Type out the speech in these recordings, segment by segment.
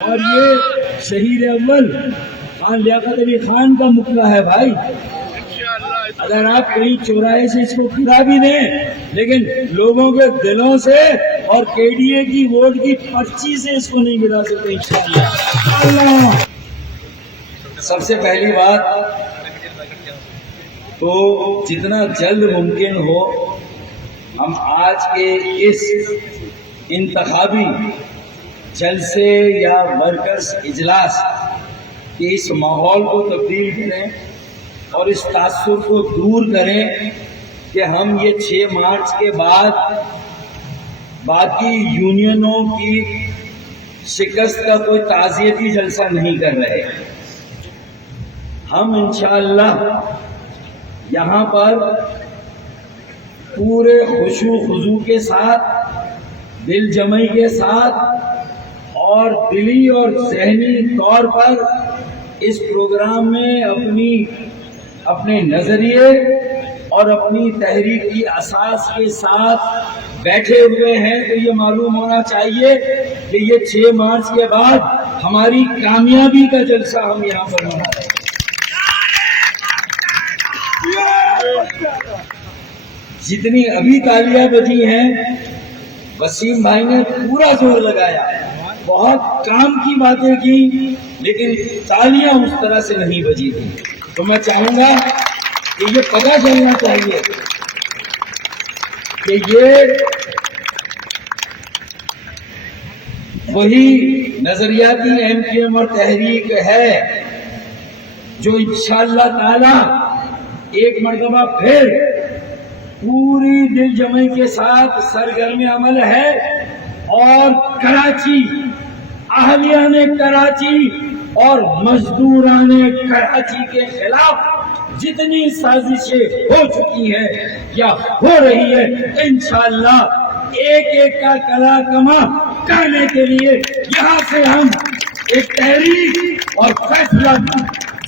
اور یہ شہید اول خان لیاقت علی خان کا مکلا ہے بھائی. اگر آپ کہیں چوراہے سے اس کو گرا بھی دیں لیکن لوگوں کے دلوں سے اور کے ڈی اے کی ووٹ کی پرچی سے اس کو نہیں گرا سکتے انشاءاللہ. سب سے پہلی بات تو جتنا جلد ممکن ہو ہم آج کے اس انتخابی جلسے یا مرکز اجلاس کے اس ماحول کو تبدیل کریں اور اس تاثر کو دور کریں کہ ہم یہ 6 مارچ کے بعد باقی یونینوں کی شکست کا کوئی تعزیتی جلسہ نہیں کر رہے. ہم انشاءاللہ یہاں پر پورے خشوع و خضوع کے ساتھ، دل جمعی کے ساتھ اور دلی اور ذہنی طور پر اس پروگرام میں اپنے نظریے اور اپنی تحریک کی اساس کے ساتھ بیٹھے ہوئے ہیں. تو یہ معلوم ہونا چاہیے کہ یہ 6 مارچ کے بعد ہماری کامیابی کا جلسہ ہم یہاں پر منا رہے ہیں. جتنی ابھی تالیاں بجی ہیں وسیم بھائی نے پورا زور لگایا، بہت کام کی باتیں کی لیکن تالیاں اس طرح سے نہیں بجی تھی. تو میں چاہوں گا کہ یہ پتہ چلنا چاہیے کہ یہ وہی نظریاتی ایم کیو ایم اور تحریک ہے جو انشاءاللہ تعالی ایک مرتبہ پھر پوری دل جمعی کے ساتھ سرگرم عمل ہے اور کراچی، اہلیان کراچی اور مزدوران کراچی کے خلاف جتنی سازشیں ہو چکی ہیں یا ہو رہی ہے انشاءاللہ ایک ایک کا کلا کما کرنے کے لیے یہاں سے ہم ایک تحریک اور فیصلہ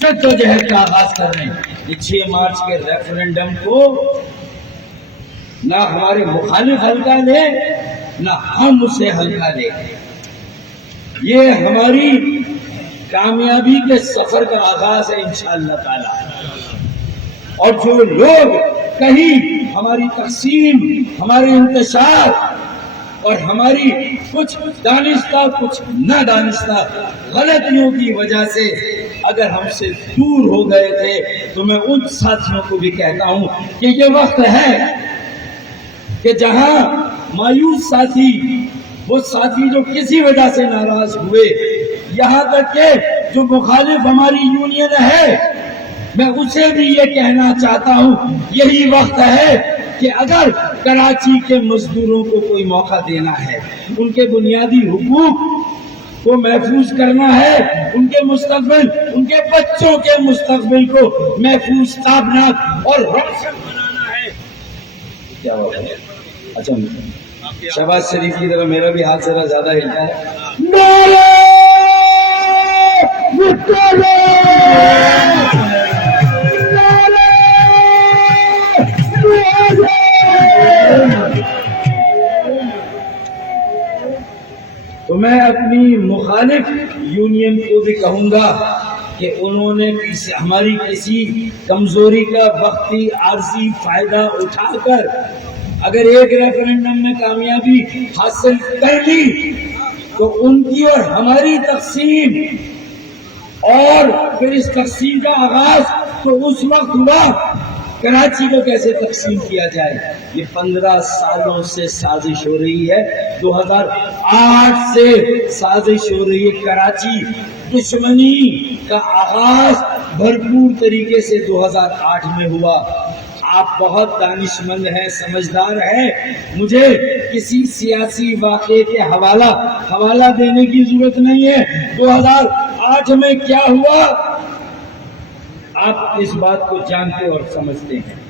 جدوجہد کا آغاز کر رہے ہیں. یہ 6 مارچ کے ریفرنڈم کو نہ ہمارے مخالف ہلکا لے نہ ہم اسے ہلکا لے. یہ ہماری کامیابی کے سفر کا آغاز ہے انشاءاللہ تعالی. اور جو لوگ کہیں ہماری تقسیم، ہمارے انتشار اور ہماری کچھ دانستہ کچھ نہ دانستہ غلطیوں کی وجہ سے اگر ہم سے دور ہو گئے تھے تو میں ان ساتھیوں کو بھی کہتا ہوں کہ یہ وقت ہے کہ جہاں مایوس ساتھی، وہ ساتھی جو کسی وجہ سے ناراض ہوئے، یہاں تک کہ جو مخالف ہماری یونین ہے، میں اسے بھی یہ کہنا چاہتا ہوں یہی وقت ہے کہ اگر کراچی کے مزدوروں کو کوئی موقع دینا ہے، ان کے بنیادی حقوق کو محفوظ کرنا ہے، ان کے مستقبل، ان کے بچوں کے مستقبل کو محفوظ، تابناک اور روشن بنانا ہے. کیا بات ہے؟ اچھا شہباز شریف کی طرح میرا بھی ہاتھ ذرا زیادہ ہلتا ہے. تو میں اپنی مخالف یونین کو بھی کہوں گا کہ انہوں نے ہماری کسی کمزوری کا وقتی عارضی فائدہ اٹھا کر اگر ایک ریفرنڈم میں کامیابی حاصل کر لی تو ان کی اور ہماری تقسیم اور پھر اس تقسیم کا آغاز تو اس وقت ہوا کراچی کو کیسے تقسیم کیا جائے. یہ 15 سالوں سے سازش ہو رہی ہے، 2008 سے سازش ہو رہی ہے. کراچی دشمنی کا آغاز بھرپور طریقے سے 2008 میں ہوا. آپ بہت دانشمند ہیں، سمجھدار ہیں، مجھے کسی سیاسی واقعے کے حوالہ دینے کی ضرورت نہیں ہے. 2008 میں کیا ہوا آپ اس بات کو جانتے اور سمجھتے ہیں.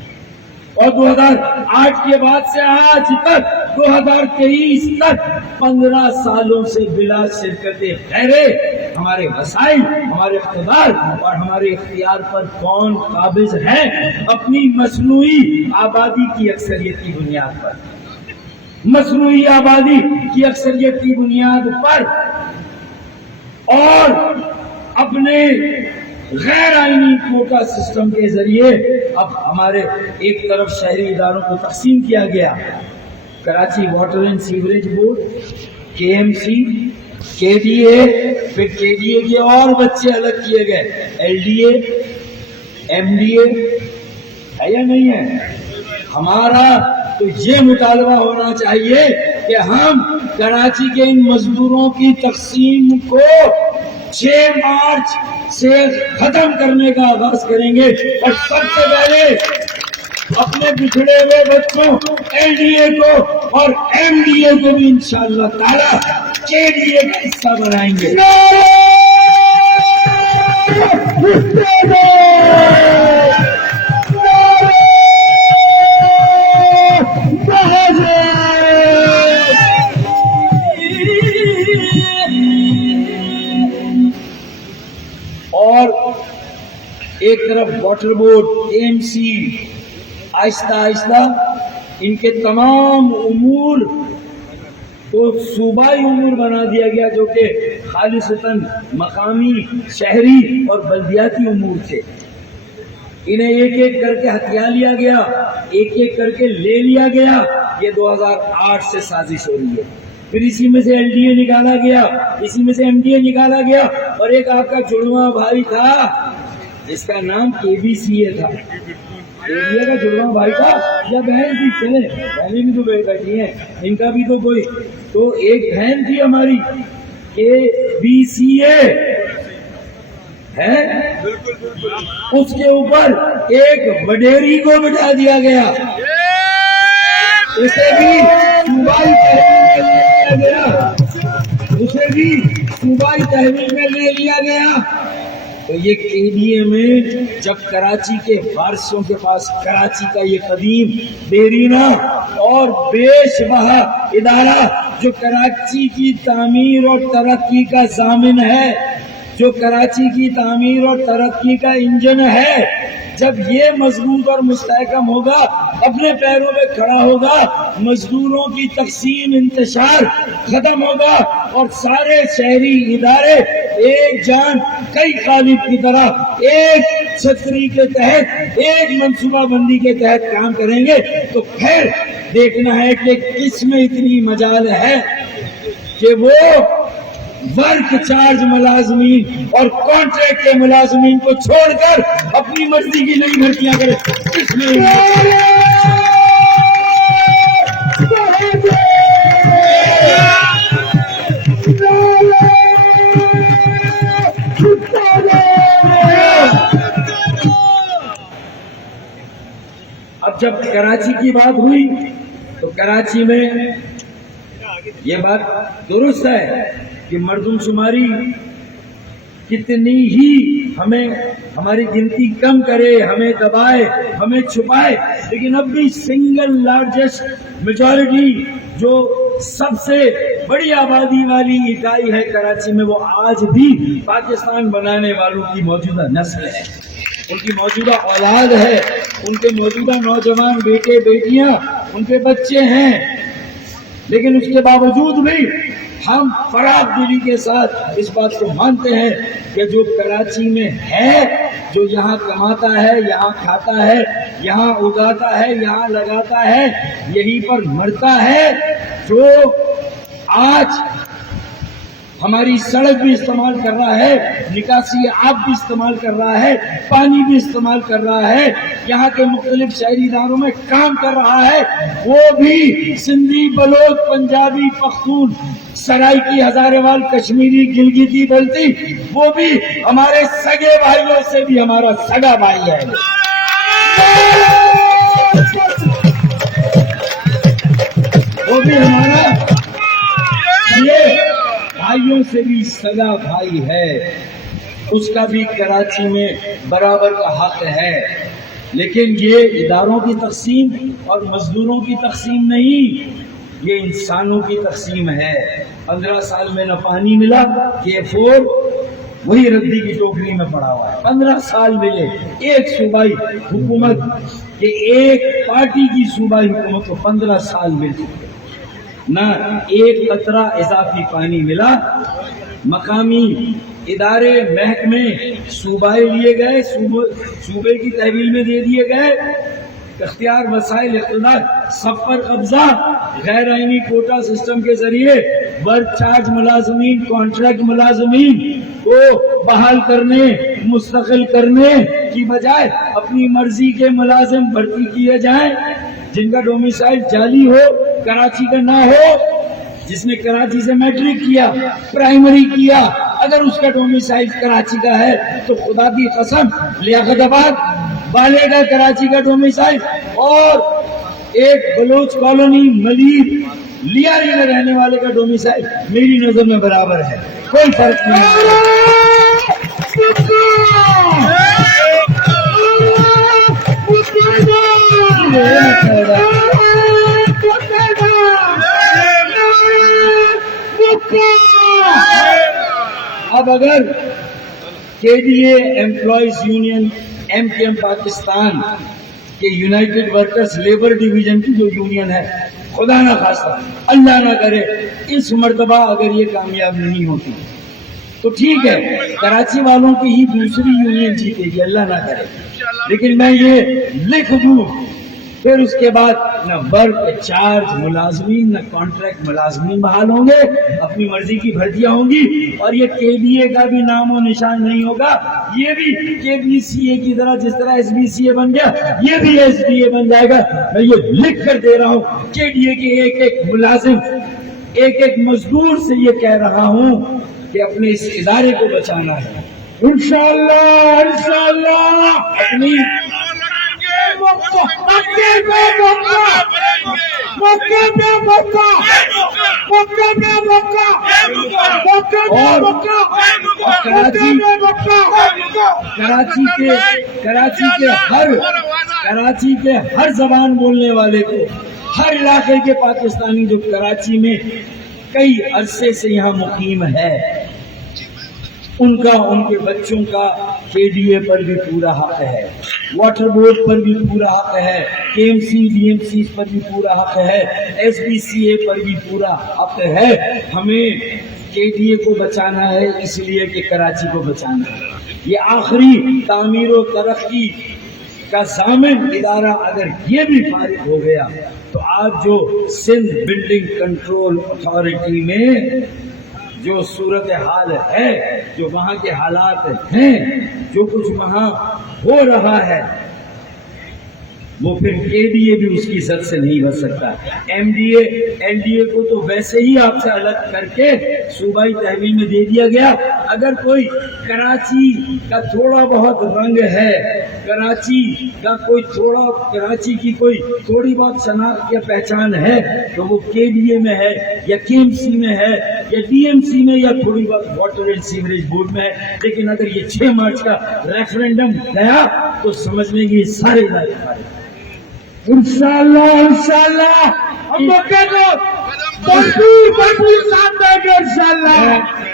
اور 2008 کے بعد سے آج تک 2023 تک 15 سالوں سے بلا شرکت خیرے ہمارے وسائل، ہمارے اقتدار اور ہمارے اختیار پر کون قابض ہے؟ اپنی مصنوعی آبادی کی اکثریت کی بنیاد پر، مصنوعی آبادی کی اکثریت کی بنیاد پر اور اپنے غیر آئینی کوٹا سسٹم کے ذریعے اب ہمارے ایک طرف شہری اداروں کو تقسیم کیا گیا، Karachi water and sewerage board, KMC، KDA، پھر KDA کے اور بچے الگ کیے گئے، LDA، MDA ہے یا نہیں ہے؟ ہمارا تو یہ مطالبہ ہونا چاہیے کہ ہم کراچی کے ان مزدوروں کی تقسیم کو 6 مارچ سے ختم کرنے کا آغاز کریں گے، اور سب سے پہلے اپنے بچھڑے ہوئے بچوں LDA کو اور MDA کو بھی انشاءاللہ تعالی KDA کا حصہ بنائیں گے۔ اور ایک طرف واٹر بورڈ، KMC، آہستہ آہستہ ان کے تمام امور کو صوبائی امور بنا دیا گیا، جو کہ خالصتاً مقامی، شہری اور بلدیاتی امور تھے۔ انہیں ایک ایک کر کے ہتھیا لیا گیا، ایک ایک کر کے لے لیا گیا۔ یہ 2008 سے سازش ہو رہی ہے، پھر اسی میں سے LDA نکالا گیا، اسی میں سے MDA نکالا گیا، اور ایک آپ کا جڑواں بھائی تھا جس کا نام KBCA تھا۔ KBCA کا جڑواں بھائی تھا یا بہن تھی؟ چلے بہنیں بھی تو بیٹھی ہیں، ان کا بھی تو کوئی تو ایک بہن تھی ہماری KBCA ہے، اس کے اوپر ایک وڈیری کو بٹھا دیا گیا، اسے بھی صوبائی تحویل میں لے لیا گیا، اسے بھی صوبائی تحویل میں لے لیا گیا۔ تو یہ KDA میں جب کراچی کے وارثوں کے پاس کراچی کا یہ قدیم، دیرینہ اور بے شبہ ادارہ جو کراچی کی تعمیر اور ترقی کا ضامن ہے، جو کراچی کی تعمیر اور ترقی کا انجن ہے، جب یہ مضبوط اور مستحکم ہوگا، اپنے پیروں پہ کھڑا ہوگا، مزدوروں کی تقسیم انتشار ختم ہوگا، اور سارے شہری ادارے ایک جان کئی قالب کی طرح ایک چھتری کے تحت، ایک منصوبہ بندی کے تحت کام کریں گے، تو پھر دیکھنا ہے کہ کس میں اتنی مجال ہے کہ وہ ورک چارج ملازمین اور کانٹریکٹ کے ملازمین کو چھوڑ کر اپنی مرضی کی نئی بھرتیاں کرے۔ اس میں اب جب کراچی کی بات ہوئی تو کراچی میں یہ بات درست ہے کہ مردم شماری کتنی ہی ہمیں ہماری گنتی کم کرے، ہمیں دبائے، ہمیں چھپائے، لیکن اب بھی سنگل لارجسٹ میجورٹی جو سب سے بڑی آبادی والی اکائی ہے کراچی میں، وہ آج بھی پاکستان بنانے والوں کی موجودہ نسل ہے، ان کی موجودہ اولاد ہے، ان کے موجودہ نوجوان بیٹے بیٹیاں، ان کے بچے ہیں۔ لیکن اس کے باوجود بھی ہم فراخ دلی کے ساتھ اس بات کو مانتے ہیں کہ جو کراچی میں ہے، جو یہاں کماتا ہے، یہاں کھاتا ہے، یہاں اگاتا ہے، یہاں لگاتا ہے، یہیں پر مرتا ہے، جو آج ہماری سڑک بھی استعمال کر رہا ہے، نکاسی آب بھی استعمال کر رہا ہے، پانی بھی استعمال کر رہا ہے، یہاں کے مختلف شہری اداروں میں کام کر رہا ہے، وہ بھی سندھی، بلوچ، پنجابی، پختون، سرائکی، ہزارے وال، کشمیری، گلگتی، بلتی، وہ بھی ہمارے سگے بھائیوں سے بھی ہمارا سگا بھائی ہے، وہ بھی ہمارا بھائیوں سے بھی سگا بھائی ہے، اس کا بھی کراچی میں برابر کا حق ہے۔ لیکن یہ اداروں کی تقسیم اور مزدوروں کی تقسیم نہیں، یہ انسانوں کی تقسیم ہے۔ 15 سال میں نہ پانی ملا، K4 وہی ردی کی ٹوکری میں پڑا ہوا ہے۔ 15 سال ملے ایک صوبائی حکومت کہ ایک پارٹی کی صوبائی حکومت کو 15 سال مل چکے، نہ ایک قطرہ اضافی پانی ملا، مقامی ادارے محکمے صوبائی لیے گئے، صوبے کی تحویل میں دے دیے گئے، اختیار وسائل اقتدار سب پر قبضہ، غیر آئینی کوٹا سسٹم کے ذریعے برتھ چارج ملازمین، کانٹریکٹ ملازمین کو بحال کرنے، مستقل کرنے کی بجائے اپنی مرضی کے ملازم بھرتی کیے جائیں جن کا ڈومیسائل جعلی ہو، کراچی کا نہ ہو۔ جس نے کراچی سے میٹرک کیا، پرائمری کیا، اگر اس کا ڈومیسائل کراچی کا ہے تو خدا کی قسم لیاقت آباد والے کا کراچی کا ڈومیسائل اور ایک بلوچ کالونی ملیر لیاری میں رہنے والے کا ڈومیسائل میری نظر میں برابر ہے، کوئی فرق نہیں اب اگر K D A employees union M K M Pakistan کے یونائٹڈ ورکرز لیبر ڈویژن کی جو یونین ہے، خدا نہ خواستہ اللہ نہ کرے اس مرتبہ اگر یہ کامیاب نہیں ہوتی تو ٹھیک ہے، کراچی والوں کی ہی دوسری یونین جیتے گی، اللہ نہ کرے، لیکن میں یہ لکھ دوں پھر اس کے بعد نہ برتھ چارج ملازمین نہ کانٹریکٹ ملازمین بحال ہوں گے، اپنی مرضی کی بھرتیاں ہوں گی، اور یہ کے ڈی اے کا بھی نام و نشان نہیں ہوگا، یہ بھی کے بی سی اے کی طرح جس طرح ایس بی سی اے بن گیا یہ بھی ایس بی اے بن جائے گا۔ میں یہ لکھ کر دے رہا ہوں، کے ڈی اے کے ایک ایک ملازم، ایک ایک مزدور سے یہ کہہ رہا ہوں کہ اپنے اس ادارے کو بچانا ہے، انشاءاللہ انشاءاللہ اپنی کراچی کے ہر زبان بولنے والے کو، ہر علاقے کے پاکستانی جو کراچی میں کئی عرصے سے یہاں مقیم ہے، ان کا، ان کے بچوں کا کے ڈی اے پر بھی پورا حق ہے، واٹر بورڈ پر بھی پورا حق ہے، K M C D M C پر بھی پورا حق ہے، ایس بی سی اے پر بھی پورا حق ہے۔ ہمیں کے ڈی اے کو بچانا ہے اس لیے کہ کراچی کو بچانا ہے۔ یہ آخری تعمیر و ترقی کا ضامن ادارہ اگر یہ بھی فارغ ہو گیا تو آج جو سندھ بلڈنگ کنٹرول اتھارٹی میں جو صورتحال ہے، جو وہاں کے حالات ہیں، جو کچھ وہاں ہو رہا ہے، وہ پھر کے ڈی اے بھی اس کی زد سے نہیں بچ سکتا۔ M D A L D A کو تو ویسے ہی آپ سے الگ کر کے صوبائی تحویل میں دے دیا گیا۔ اگر کوئی کراچی کا تھوڑا بہت رنگ ہے، کراچی کا کوئی تھوڑا، کراچی کی کوئی تھوڑی بہت شناخت یا پہچان ہے تو وہ کے ڈی اے میں ہے یا کے ایم سی میں ہے یا ڈی ایم سی میں یا تھوڑی بہت واٹر اینڈ سیوریج بورڈ میں ہے۔ لیکن اگر یہ 6 مارچ کا ریفرنڈم گیا تو سمجھ لیں گے یہ سارے ادارے انشاءاللہ انشاءاللہ ہم موقع کو بھرپور ساتھ دیں گے، انشاءاللہ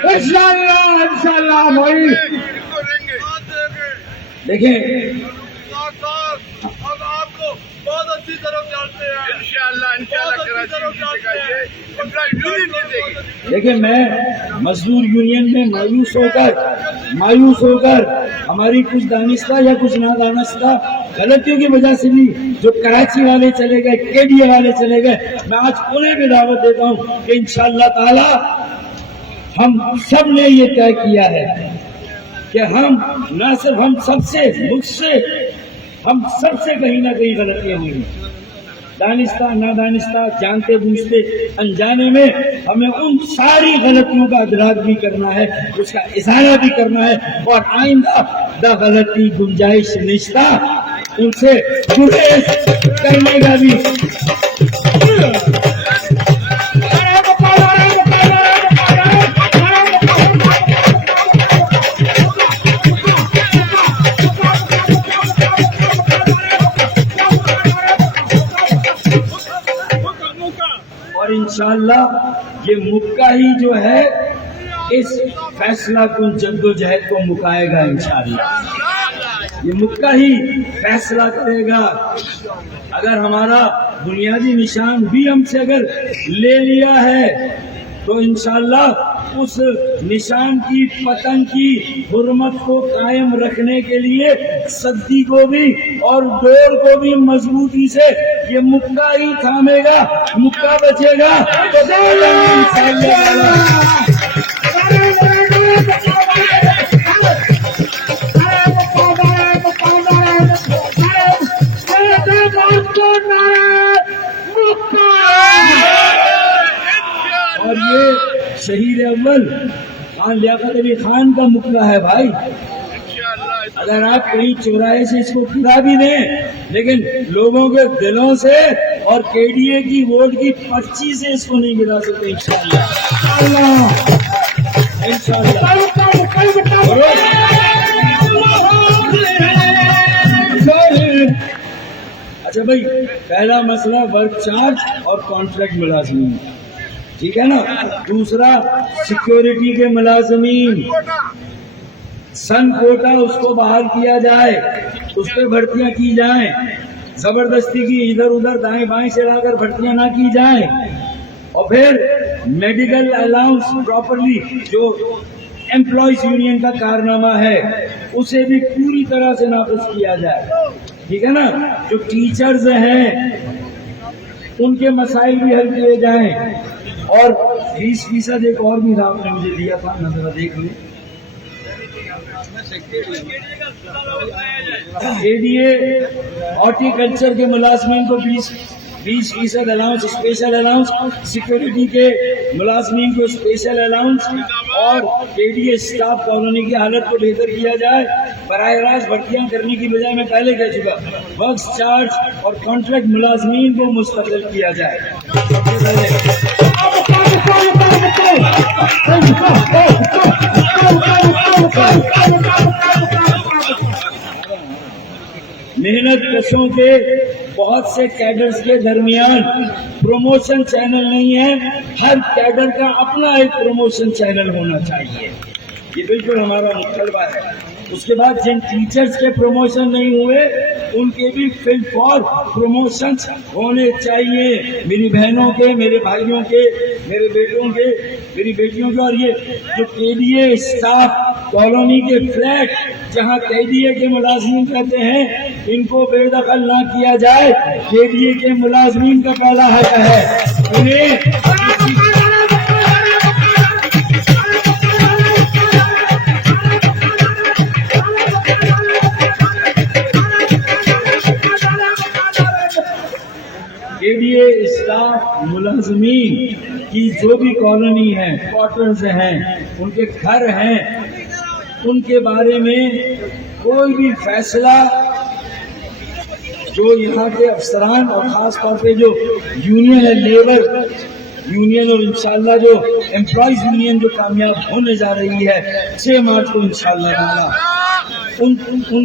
انشاءاللہ انشاءاللہ بھائی۔ دیکھیں ہم آپ کو بہت اچھی طرح جانتے ہیں، انشاءاللہ دیکھیں میں مزدور یونین میں مایوس ہو کر ہماری کچھ دانستہ یا کچھ نادانستہ غلطیوں کی وجہ سے بھی جو کراچی والے چلے گئے، کے ڈی اے والے چلے گئے، میں آج انہیں بھی دعوت دیتا ہوں کہ انشاءاللہ تعالی ہم سب نے یہ طے کیا ہے کہ ہم نہ صرف ہم سب سے کہیں نہ کہیں غلطیاں ہوئی، دانستہ نادانستہ، جانتے بوجھتے انجانے میں، ہمیں ان ساری غلطیوں کا ادراک بھی کرنا ہے، اس کا ازالہ بھی کرنا ہے، اور آئندہ غلطی گنجائش نشتہ ان سے گریز کرنے کا بھی۔ اور انشاءاللہ یہ مکہ ہی جو ہے اس فیصلہ کن جد و جہد کو مکائے گا، انشاءاللہ یہ مکہ ہی فیصلہ کرے گا۔ اگر ہمارا بنیادی نشان بھی ہم سے اگر لے لیا ہے تو انشاءاللہ اس نشان کی پتنگ کی حرمت کو قائم رکھنے کے لیے صدی کو بھی اور ڈور کو بھی مضبوطی سے یہ مکہ ہی تھامے گا، مکہ بچے گا تو اور یہ شہید اول خان لیاقت علی خان کا مکہ ہے بھائی. اگر آپ کہیں چوراہے سے اس کو گرا بھی دیں لیکن لوگوں کے دلوں سے اور کے ڈی اے کی ووٹ کی پرچی سے اس کو نہیں گرا سکتے انشاءاللہ. اچھا بھائی، پہلا مسئلہ ورک چارج اور کانٹریکٹ ملازمین، ٹھیک ہے نا. دوسرا سیکیورٹی کے ملازمین، سن کوٹا اس کو بحال کیا جائے، اس پہ بھرتیاں کی جائیں، زبردستی کی ادھر ادھر دائیں بائیں سے لا کر بھرتیاں نہ کی جائیں. اور پھر میڈیکل الاؤنس پراپرلی جو امپلائیز یونین کا کارنامہ ہے اسے بھی پوری طرح سے نافذ کیا جائے، ٹھیک ہے نا. جو ٹیچرز ہیں ان کے مسائل بھی حل کیے جائیں. اور 20% ایک اور بھی آپ نے مجھے دیا تھا، نہ ذرا دیکھ لیں. ADA ہارٹیکلچر کے ملازمین کو 20% الاؤنس، اسپیشل الاؤنس، سیکورٹی کے ملازمین کو اسپیشل الاؤنس، اور ADA اسٹاف کالونی کی حالت کو بہتر کیا جائے. براہ راست بھرتیاں کرنے کی بجائے میں پہلے کہہ چکا ورکس چارج اور کانٹریکٹ ملازمین کو مستقل کیا جائے. محنت کشوں کے بہت سے کیڈرز کے درمیان پروموشن چینل نہیں ہے، ہر کیڈر کا اپنا ایک پروموشن چینل ہونا چاہیے. یہ بالکل ہمارا مطالبہ ہے. اس کے بعد جن ٹیچرز کے پروموشن نہیں ہوئے ان کے بھی فل فور پروموشن ہونے چاہیے، میری بہنوں کے، میرے بھائیوں کے، میرے بیٹوں کے، میری بیٹیوں کے. اور یہ جو KDA اسٹاف کالونی کے فلیٹ جہاں KDA کے ملازمین رہتے ہیں ان کو بے دخل نہ کیا جائے. KDA کے ملازمین کا پہلا حق ہے انہیں KDA اسٹاف ملازمین کی جو بھی کالونی ہے، کوارٹرز ہیں، ان کے گھر ہیں، ان کے بارے میں کوئی بھی فیصلہ جو یہاں کے افسران اور خاص طور پہ جو یونین ہے، لیبر یونین اور انشاءاللہ جو امپلائیز یونین جو کامیاب ہونے جا رہی ہے 6 مارچ کو انشاءاللہ تعالی، ان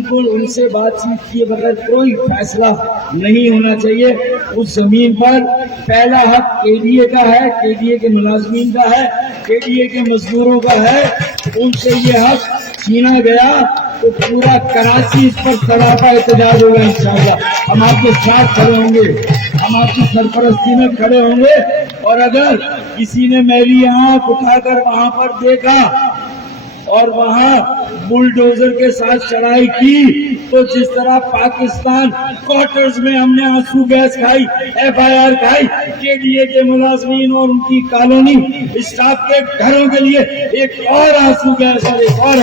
کو ان سے بات چیت کیے بغیر کوئی فیصلہ نہیں ہونا چاہیے. اس زمین پر پہلا حق KDA کا ہے، KDA کے ملازمین کا ہے، KDA کے مزدوروں کا ہے. ان سے یہ حق چھینا گیا تو پورا کراچی اس پر سراپا احتجاج ہوگا انشاءاللہ. ہم آپ کے ساتھ کھڑے ہوں گے، ہم آپ کی سرپرستی میں کھڑے ہوں گے. اور اگر کسی نے میری آنکھ اٹھا کر وہاں پر دیکھا اور وہاں بلڈوزر کے ساتھ چڑھائی کی تو جس طرح پاکستان کوارٹرز میں ہم نے آنسو گیس کھائی، FIR کھائی، KDA کے ملازمین اور ان کی کالونی اسٹاف کے گھروں کے لیے ایک اور آنسو گیس اور ایک اور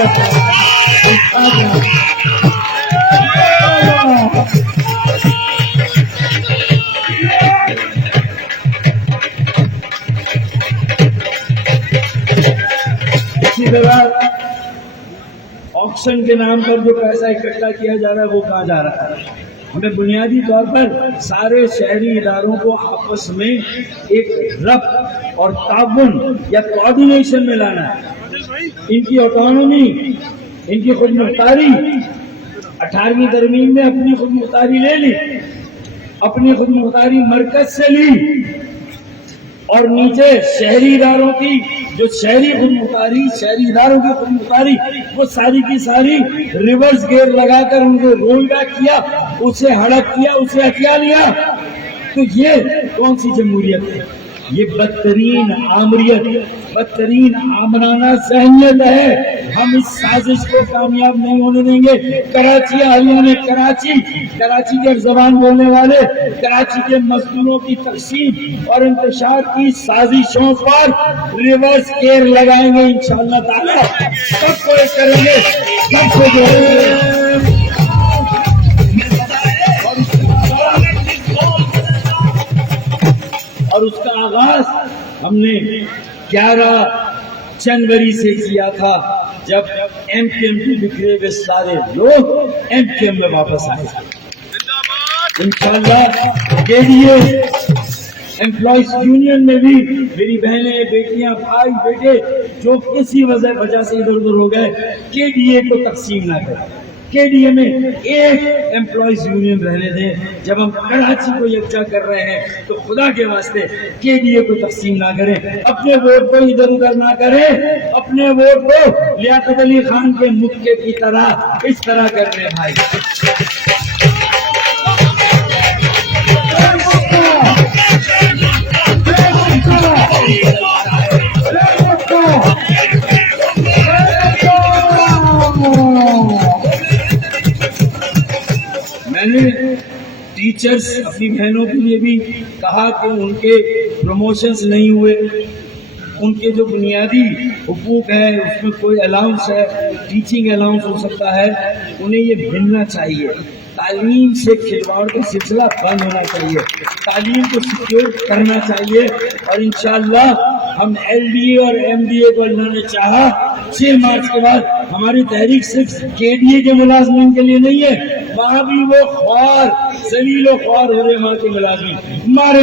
اسی طرح آکشن کے نام پر جو پیسہ اکٹھا کیا جا رہا ہے وہ کہاں جا رہا ہے. ہمیں بنیادی طور پر سارے شہری اداروں کو آپس میں ایک ربط اور تعاون یا کوآرڈینیشن میں لانا ہے. ان کی آٹونومی، ان کی خود مختاری، 18ویں ترمیم میں اپنی خود مختاری لے لی، اپنی خود مختاری مرکز سے لی، اور نیچے شہری اداروں کی جو شہری خود مختاری، شہری اداروں کی خود مختاری، وہ ساری کی ساری ریورس گیئر لگا کر ان کو رول بیک کیا، اسے ہڑپ کیا، اسے ہٹیا لیا. تو یہ کون سی جمہوریت ہے؟ یہ بدترین آمریت، بدترین آمرانہ ذہنیت ہے. ہم اس سازش کو کامیاب نہیں ہونے دیں گے. کراچی اہلیوں نے کراچی کے زبان بولنے والے کراچی کے مزدوروں کی تقسیم اور انتشار کی سازشوں پر ریورس گیئر لگائیں گے انشاءاللہ تعالی. سب کو ایک کریں گے، سب کو جوڑیں گے. اور اس کا آغاز ہم نے 11 جنوری سے کیا تھا، جب ایم کیو ایم کے بکھرے ہوئے سارے لوگ ایم کیو ایم میں واپس آئے. انشاءاللہ کے لیے امپلائیز یونین میں بھی میری بہنیں، بیٹیاں، بھائی، بیٹے جو کسی وجہ سے ادھر ادھر ہو گئے، کے ڈی اے کو تقسیم نہ کریں. کے ڈی اے میں ایک امپلائیز یونین رہنے دیں. جب ہم کراچی کو یکجا کر رہے ہیں تو خدا کے واسطے کے ڈی اے کو تقسیم نہ کریں. اپنے ووٹ کو ادھر ادھر نہ کریں. اپنے ووٹ کو لیاقت علی خان کے مکے کی طرح اس طرح کر لیں بھائی. میں نے ٹیچرز اپنی بہنوں کے لیے بھی کہا کہ ان کے پروموشنز نہیں ہوئے، ان کے جو بنیادی حقوق ہے اس میں کوئی الاؤنس ہے، ٹیچنگ الاؤنس ہو سکتا ہے، انہیں یہ ملنا چاہیے. تعلیم سے کھلواڑ کا سلسلہ بند ہونا چاہیے. تعلیم کو سیکیور کرنا چاہیے. اور انشاءاللہ ہم ایل ڈی اے اور ایم ڈی اے کو اللہ نے چاہا 6 مارچ کے بعد ہماری تحریک صرف کے ڈی اے کے ملازمین کے لیے نہیں ہے، وہاں بھی وہ خوار ذلیل و خوار ہو رہے وہاں کے ملازمین مارے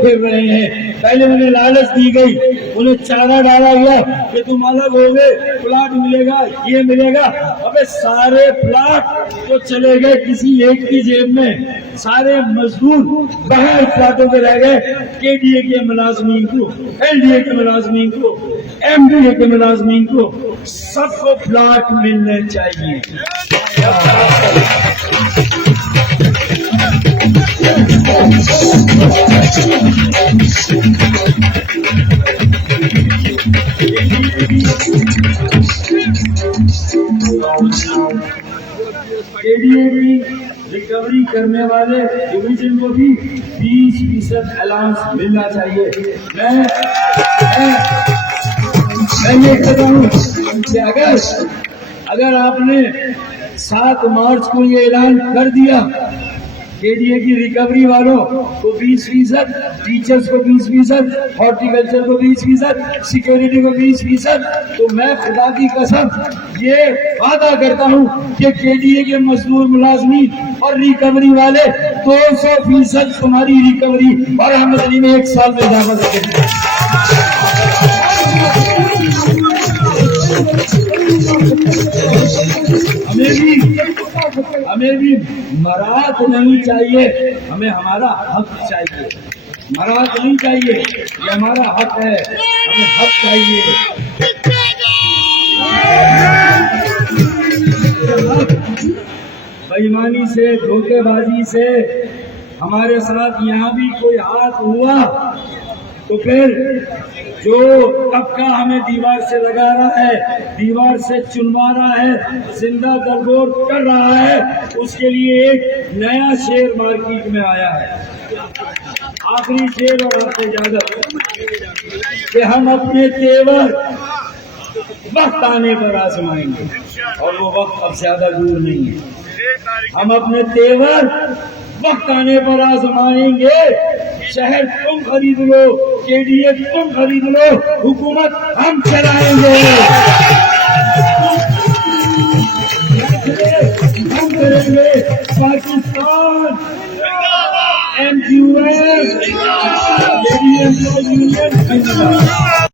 پھر رہے ہیں. پہلے انہیں لالچ دی گئی، انہیں چارہ ڈالا گیا کہ تم الگ ہو گئے، پلاٹ ملے گا، یہ ملے گا. ابے سارے پلاٹ تو چلے گئے کسی ایک کی جیب میں. سارے مزدور بغیر پلاٹوں پہ رہ گئے. کے ڈی اے کے ملازمین کو، ایل ڈی اے کے ملازمین کو، ایم ڈی اے کے ملازمین کو سب کو پلاٹ ملنے چاہیے. کے ڈی اے کی ریکوری کرنے والے ڈویژن کو بھی 20% الاؤنس ملنا چاہیے. میں یہ کہتا ہوں کہ اگر آپ نے 7 مارچ کو یہ اعلان کر دیا کے ڈی اے کی ریکوری والوں کو 20%، ٹیچرز کو 20%، ہارٹیکلچر کو 20%، سیکیورٹی کو 20%، تو میں خدا کی قسم یہ وعدہ کرتا ہوں کہ کے ڈی اے کے مزدور ملازمین اور ریکوری والے 200% تمہاری ریکوری اور آمدنی میں 1 سال میں اضافہ کریں گے. ہمیں بھی مراد نہیں چاہیے، ہمیں ہمارا حق چاہیے. مراد نہیں چاہیے، یہ ہمارا حق ہے، ہمیں حق چاہیے. بےایمانی سے، دھوکے بازی سے ہمارے ساتھ یہاں بھی کوئی ہاتھ ہوا تو پھر جو طبقہ ہمیں دیوار سے لگا رہا ہے، دیوار سے چنوا رہا ہے، زندہ درگور کر رہا ہے، اس کے لیے ایک نیا شعر مارکیٹ میں آیا ہے. آخری شعر اور آپ سے اجازت کہ ہم اپنے تیور وقت آنے پر آزمائیں گے، اور وہ وقت اب زیادہ دور نہیں ہے. ہم اپنے تیور وقت آنے پر آزمائیں گے. شہر تم خرید لو، کے ڈی اے تم خرید لو، حکومت ہم چلائیں گے. ہم کریں گے. Pakistan M Q M